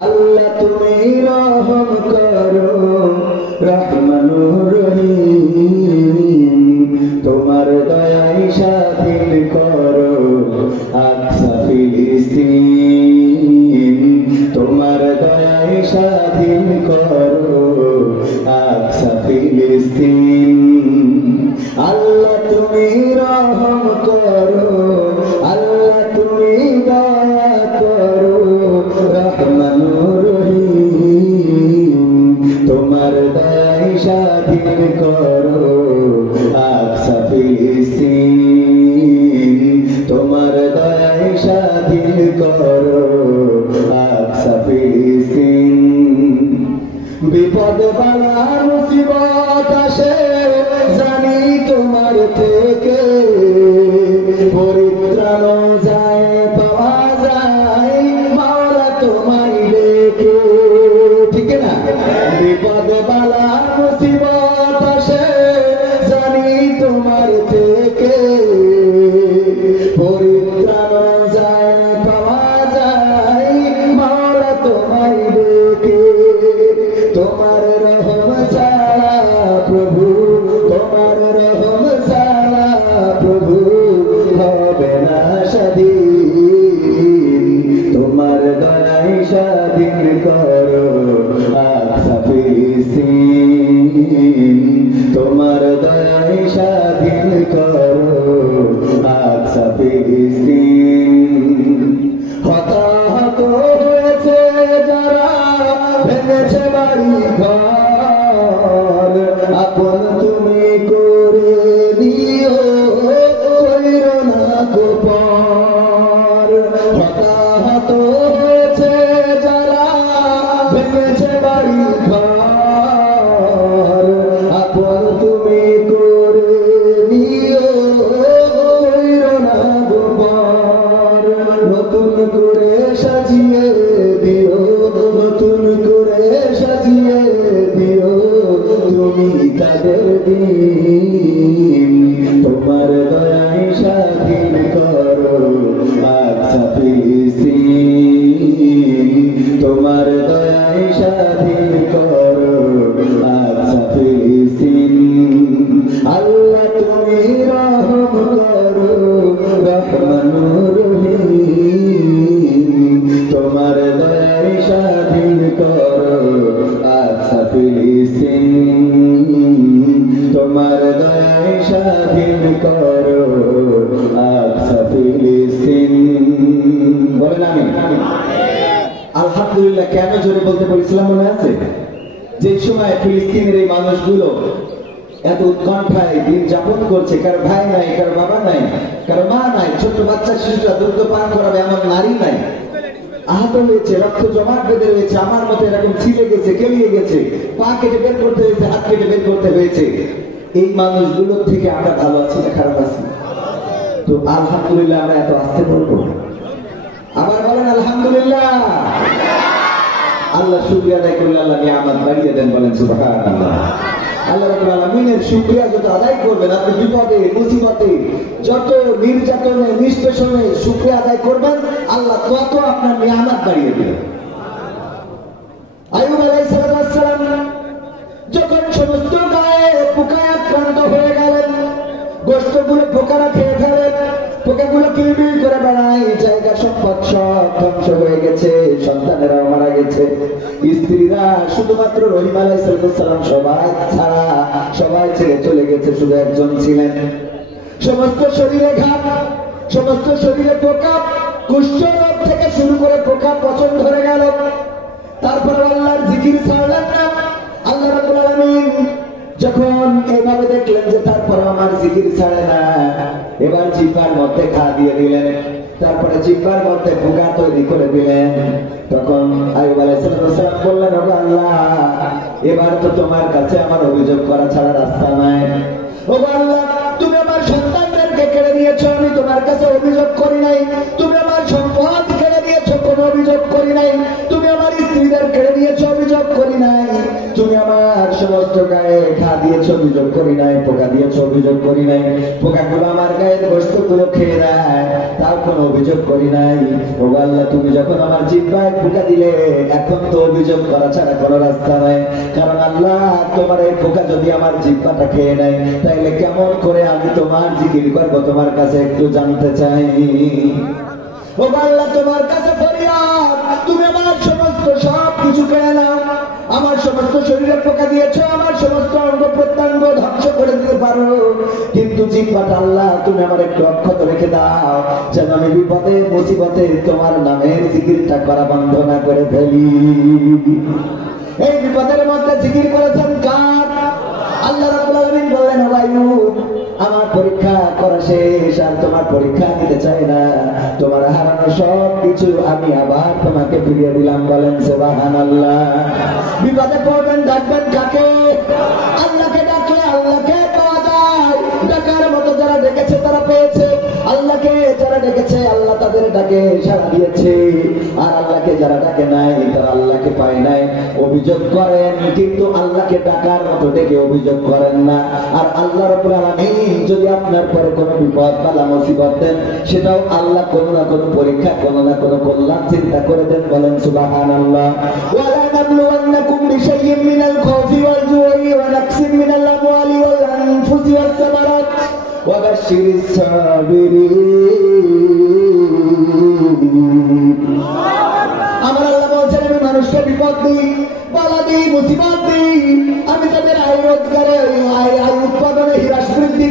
আল্লাহ তুমি রহম করো রহমানুর রহিম, তোমার দয়ায় স্বাধীন করো আকসা ফিলিস্তিন, তোমার দয়ায় স্বাধীন করো আকসা ফিলিস্তিন। আল্লাহ তুমি রহম করো, আল্লাহ তুমি দয়া করো রহমানুর রহিম, তোমার দয়ায় স্বাধীন করো আকসা ফিলিস্তিন, তোমার দয়ায় স্বাধীন করো আকসা ফিলিস্তিন। বিপদ বালা মুসিবত আসে জানি তোমার থেকে, পরিত্রাণ যায় পাওয়া যায় মাওলা তোমায় দেখে, ঠিক না? বিপদ বালা মুসিবত আসে জানি তোমার থেকে, পরিত্রাণ যায় পাওয়া যায় মাওলা তোমায় দেখে। তোমার রহম ছাড়া প্রভু, তোমার রহম ছাড়া প্রভু হবে না স্বাধীন, তোমার দয়ায় স্বাধীন করো আকসা ফিলিস্তিন, তোমার দয়ায় স্বাধীন করো আকসা ফিলিস্তিন। হতাহত হয়েছে যারা, ভেঙেছে বাড়ি ঘর, আপন তুমি করে দিও কইরো না গোপন। হতাহত হয়েছে যারা, ভেঙেছে বাড়ি ঘর, আপন তুমি করে দিও কইরো না গোপন। নতুন করে সাজিয়ে দিও, নতুন করে সাজিয়ে দিও তুমি তাদের দিন, তোমার দয়ায় স্বাধীন করো আকসা ফিলিস্তিন, তোমার দয়ায় স্বাধীন করো আকসা ফিলিস্তিন। আল্লাহ তুমি রহম করো রহমানুর রহিম, তোমার দয়ায় স্বাধীন করো আকসা ফিলিস্তিন, তোমার দয়ায় স্বাধীন করো আকসা ফিলিস্তিন। বলেন আমিন। আলহামদুলিল্লাহ। কেন জোরে বলতে বলেছিলাম মনে আছে? যে সময় ফিলিস্তিনের এই মানুষগুলো এত উৎকণ্ঠায় দিন যাপন করছে, কারো ভাই নাই, কারো বাবা নাই, কারো মা নাই, ছোট বাচ্চা শিশুরা দুগ্ধ পান করাবে এমন নারী নাই, আহত হয়েছে, রক্ত জমাট বেঁধে রয়েছে, আমার মতো এরকম ছিঁড়ে গেছে, কেলিয়ে গেছে, পা কেটে বের করতে হয়েছে, হাত কেটে বের করতে হয়েছে। এই মানুষগুলোর থেকে আমরা ভালো আছি না খারাপ আছি? তো আলহামদুলিল্লাহ আমরা এত আসতে বলবো। আবার বলেন আলহামদুলিল্লাহ। আল্লাহ শুকরিয়া আদায় করলে আল্লাহ নিয়ামত বাড়িয়ে দেন, বলেন সুবহানাল্লাহ। আল্লাহ রাব্বুল আলামিনের শুকরিয়া যত আদায় করবেন, আপনি বিপদে মুসিবতে যত নির্যাতনে নিষ্পেষণে শুকরিয়া আদায় করবেন, আল্লাহ তত আপনার নিয়ামত বাড়িয়ে দেবেন। আইয়ুব আলাইহিস সালাম যখন সমস্ত গায়ে পোকায় আক্রান্ত হয়ে গেলেন, গোশতগুলো পোকারা খেয়ে ফেলেন, পোকাগুলো কিলবিল করে বেড়ায়, জায়গা সম্পদ সব ধ্বংস হয়ে গেছে, সন্তানেরাও মারা গেছে, স্ত্রীরা শুধুমাত্র রহিম আলাইহিস সালাম সবাই ছাড়া সবাই ছেড়ে চলে গেছে, শুধু একজন ছিলেন। সমস্ত শরীরে ঘাম, সমস্ত শরীরে পোকা, কুষ্ঠরোগ থেকে শুরু করে পোকা পচন ধরে গেল। তারপর আল্লাহর জিকির ছাড়লেন না। আল্লাহ রাব্বুল আলামিন যখন এইভাবে দেখলেন যে তারপর আমার জিকির ছাড়ে না, এবার জিহ্বার মধ্যে ঘা দিয়ে দিলেন, তারপরে জিহ্বার মধ্যে পোকা তৈরি করে দিলেন। তখন আইয়ুব আলাইহিস সালাম বললেন, ওগো আল্লাহ, এবার তো তোমার কাছে আমার অভিযোগ করা ছাড়া রাস্তা নাই। ওগো আল্লাহ, তুমি আমার সন্তানদেরকে কেড়ে নিয়েছো, আমি তোমার কাছে অভিযোগ করি নাই। তুমি আমার সম্পদ কেড়ে নিয়েছো, কোনো অভিযোগ করি নাই। তুমি আমার স্ত্রীদের কেড়ে নিয়েছো, অভিযোগ করি নাই। তুমি আমার সমস্ত গায়ে ঘা দিয়েছ অভিযোগ করি নাই, পোকা দিয়েছ অভিযোগ করি নাই, পোকাগুলো আমার গায়ের গোশতগুলো খেয়ে নেয়, তাও কোনো অভিযোগ করি নাই। ও আল্লাহ, তুমি যখন আমার জিহ্বায় পোকা দিলে, এখন তো অভিযোগ করা ছাড়া কোনো রাস্তা নাই। কারণ আল্লাহ, তোমার এই পোকা যদি আমার জিহ্বাটা খেয়ে নেয়, তাইলে কেমন করে আমি তোমার জিকির করবো, তোমার কাছে একটু জানতে চাই। ও আল্লাহ, তোমার কাছে ফরিয়াদ, তুমি আমার সমস্ত সব কিছু কেড়ে নাও, আমার সমস্ত শরীরে পোকা দিয়েছ, আমার সমস্ত অঙ্গ প্রত্যঙ্গ ধ্বংস করে দিতে পারো, কিন্তু জিহ্বাটা আল্লাহ তুমি আমার একটু অক্ষত রেখে দাও, যেন আমি বিপদে মুসিবতে তোমার নামের জিকিরটা করা বন্ধ না করে ফেলি। এই বিপদের মধ্যে জিকির করেছেন কার? আল্লাহ রাব্বুল আলামিন বললেন, বায়ু আমার পরীক্ষা করা শেষ, আর তোমার পরীক্ষা দিতে চাই না, তোমার হারানো সব কিছু আমি আবার তোমাকে ফিরিয়ে দিলাম। বলেন সুবহানাল্লাহ। বিপদে পড়বেন, ডাকবেন কাকে? আল্লাহকে ডাকলে আল্লাহকে পাওয়া যায়। ডাকার মতো যারা ডেকেছে তারা পেয়েছে, আল্লাহকে যারা ডেকেছে আল্লাহ তাদের ডাকে সাড়া দিয়েছে, আর আল্লাহকে যারা ডাকে নাই তারা আল্লাহকে পায় নাই। অভিযোগ করেন, কিন্তু আল্লাহকে ডাকার মতো ডেকে অভিযোগ করেন না। আর আল্লাহ রাব্বুল আলামিন যদি আপনার পরে কোনো বিপদ বালা মুসিবত দেন, সেটাও আল্লাহ কোনো না কোনো পরীক্ষা, কোনো না কোনো কল্যাণ চিন্তা করে দেন। বলেন সুবহানাল্লাহ। ওয়ালা নাবলুওয়ান্নাকুম বিশাইইন মিনাল খাউফি ওয়াল জুই ওয়া নাকসিম মিনাল আমওয়ালি ওয়াল আনফুসি ওয়াস সামারাত ওয়া বাশশিরিস সাবিরিন। আমার আল্লাহ বলছেন, আমি মানুষকে বিপদ দিই, বালা দিই, মুসিবত দিই, আমি তাদের আয় রোজগারে, আয় উৎপাদনে হ্রাস বৃদ্ধি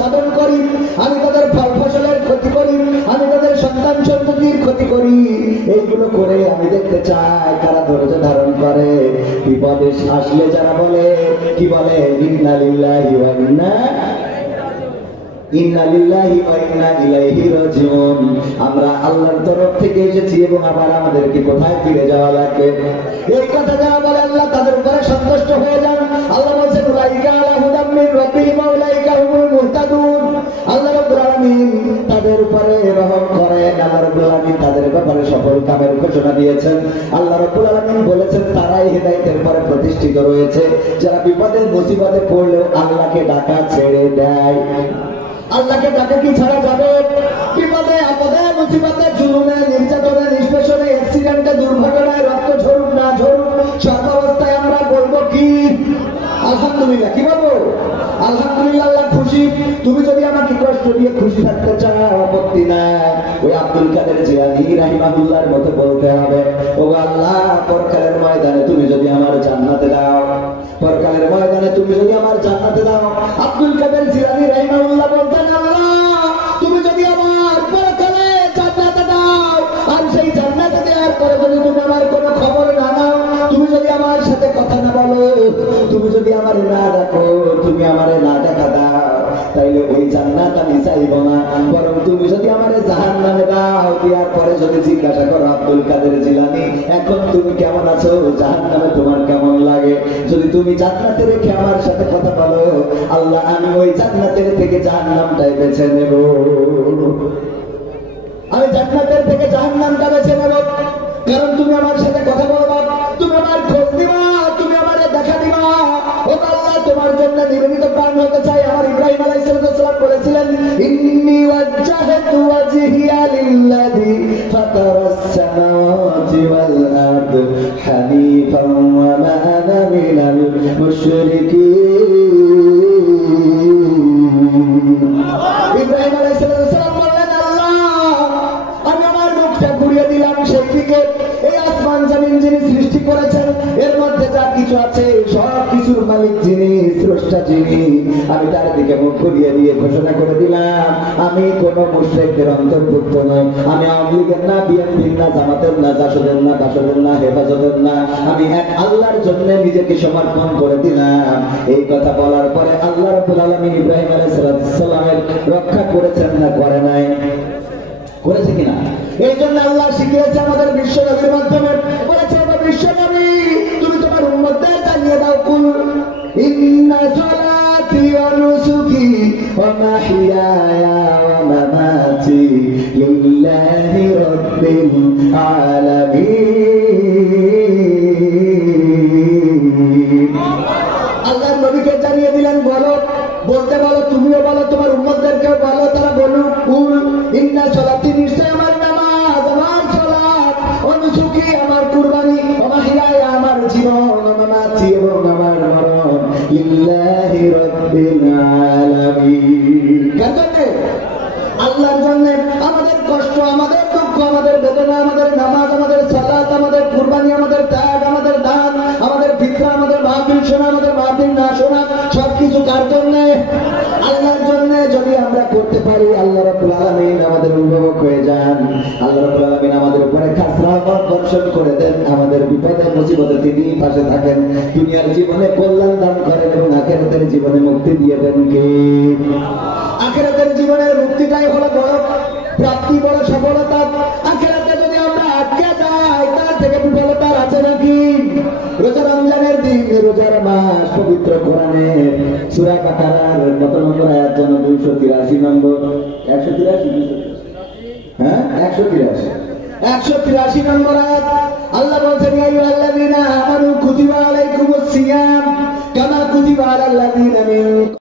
সাধন করি, আমি তাদের ফল ফসলের ক্ষতি করি, আমি তাদের সন্তান সন্ততির ক্ষতি করি। এইগুলো করে আমি দেখতে চাই কারা ধৈর্য ধারণ করে। বিপদে আসলে যারা বলে, কি বলে? ইন্না লিল্লাহি ওয়া ইন্না ইলাইহি রাজিউন। আমরা আল্লাহর তরফ থেকে এসেছি এবং আবার আমাদেরকে কোথায় ফিরে যাওয়া লাগবে। এই কথা যারা বলে আল্লাহ তাদের উপরে সন্তুষ্ট হয়ে যান। আল্লাহ বলেছেন, উলাইকা আলা হুদাম মিন রাব্বিহিম ওয়া উলাইকা হুমুল মুহতাদুন। আল্লাহ রাব্বুল আলামিন তাদের উপরে রহম করেন। আল্লাহ রাব্বুল আলামিন তাদের ব্যাপারে সফল কামের ঘোষণা দিয়েছেন। আল্লাহ রাব্বুল আলামিন বলেছেন, তারাই হেদায়েতের পরে প্রতিষ্ঠিত রয়েছে, যারা বিপদে মুসিবতে পড়লেও আল্লাহকে ডাকা ছেড়ে দেয়। আল্লাহকে ডাকে কি ছাড়া যাবে? বিপদে আপদে মুসিবতে জুলুমে নির্যাতনে নিষ্পেষণে অ্যাক্সিডেন্টে দুর্ঘটনায় রক্ত ঝরুক না ঝরুক, সর্বাবস্থায় আমরা বলবো কি? আলহামদুলিল্লাহ। কি বলবো? আলহামদুলিল্লাহ। আল্লাহ খুশি। তুমি যদি আমাকে কষ্ট দিয়ে খুশি থাকতে চাও, আপত্তি নাই। ওই আব্দুল কাদের জিলানী রাহিমাহুল্লাহর মতো বলতে হবে, ও আল্লাহ, পরকালের ময়দানে তুমি যদি আমার জান্নাতে দাও, পরকালের ময়দানে তুমি যদি আমার জান্নাতে দাও। আব্দুল কাদের জিলানী রাহিমাহুল্লাহ বলতেন, আল্লাহ, তুমি যদি আমার পরকালে জান্নাতে দাও, আর সেই জান্নাতে দেওয়ার পরে যদি তুমি আমার কোনো খবর না নাও, তুমি যদি আমার সাথে কথা না বলো, তুমি যদি আমার না ডাকো, তুমি আমারে না ডাকা দাও, তাইলে ওই জান্নাত আমি চাইব না। বরং তুমি যদি আমারে জাহান্নামে দাও, দেওয়ার পরে যদি জিজ্ঞাসা করো, আব্দুল কাদের জিলানী, এখন তুমি কেমন আছো, জাহান্নামে তোমার কেমন লাগে, যদি তুমি জান্নাতে রেখে আমার সাথে কথা বলো, আল্লাহ, আমি ওই জান্নাতের থেকে জাহান্নামটাই বেছে নেব। আমি জান্নাতের থেকে জাহান্নামটা বেছে নেব, কারণ তুমি আমার সাথে কথা বলবা, তুমি আমার খোঁজ দিবা, তুমি আমারে দেখা দিবা। ও আল্লাহ, তোমার জন্য নিবেদিত প্রাণ হতে চাই। আমার ইব্রাহিম আলাইহিস সালাম বলেছিলেন, ইন্নী ওয়াজ্জাহতু ওয়াজহিয়া লিল্লাযী ফাতারাস সামাওয়াতি ওয়াল আরদ হানিফান ওয়া মা আনা মিনাল মুশরিকিন। ইব্রাহিম আলাইহিস সালাম বললেন, আল্লাহ, আমি আমার মুখটা ঘুরিয়ে দিলাম সেই দিকে। এই আসমান জমিন যিনি সৃষ্টি করেছেন, এর মধ্যে যা কিছু আছে সব কিছুর মালিক যিনি, স্রষ্টা যিনি, আমি তার দিকে মুখ ঘুরিয়ে দিয়ে ঘোষণা করে দিলাম, আমি কোন মুশরিকদের অন্তর্ভুক্ত নই। আমি আওয়ামী লীগের না, বিএনপির না, জামাতের না, জাসদের না, বাসদের না, হেফাজতের না, আমি এক আল্লাহর জন্য নিজেকে সমর্পণ করে দিলাম। এই কথা বলার পরে আল্লাহ রাব্বুল আলামিন ইব্রাহিম আলাইহিস সালামের রক্ষা করেছেন না করে নাই? করেছে কিনা? এই জন্য আল্লাহ শিখিয়েছে আমাদের বিশ্বনবীর মাধ্যমে, বলেছে, বিশ্বনবী, তুমি তোমার উম্মতদের জানিয়ে দাও, কুল ইন্না সালাতি ওয়া নুসুকি ওয়া মাহইয়ায়া ওয়া মামাতি লিল্লাহি রাব্বিল আলামিন। আল্লাহর নবীকে জানিয়ে বর্ষণ করে দেন, আমাদের বিপদে মুসিবতে তিনি পাশে থাকেন, দুনিয়ার জীবনে কল্যাণ দান করেন এবং আখিরাতের জীবনে মুক্তি দিয়ে দেন। কে? আখিরাতের জীবনের মুক্তিটাই হলো বড় প্রাপ্তি, বড় সফলতা। আখিরাতে যদি আমরা আটকে যাই তার থেকে বিফলতার আছে নাকি? রোজা রমজানের দিন, রোজার মাস, পবিত্র কোরআনের সূরা বাকারার কত নম্বর আয়াত যেন? 283 নম্বর। 183, হ্যাঁ 183 নম্বর আয়াত। আল্লাহ বলছেন, ইয়া আইয়ুহাল্লাযীনা আমানু কুতিবা আলাইকুমুস সিয়াম কামা কুতিবা আলাল লাযীনা মিন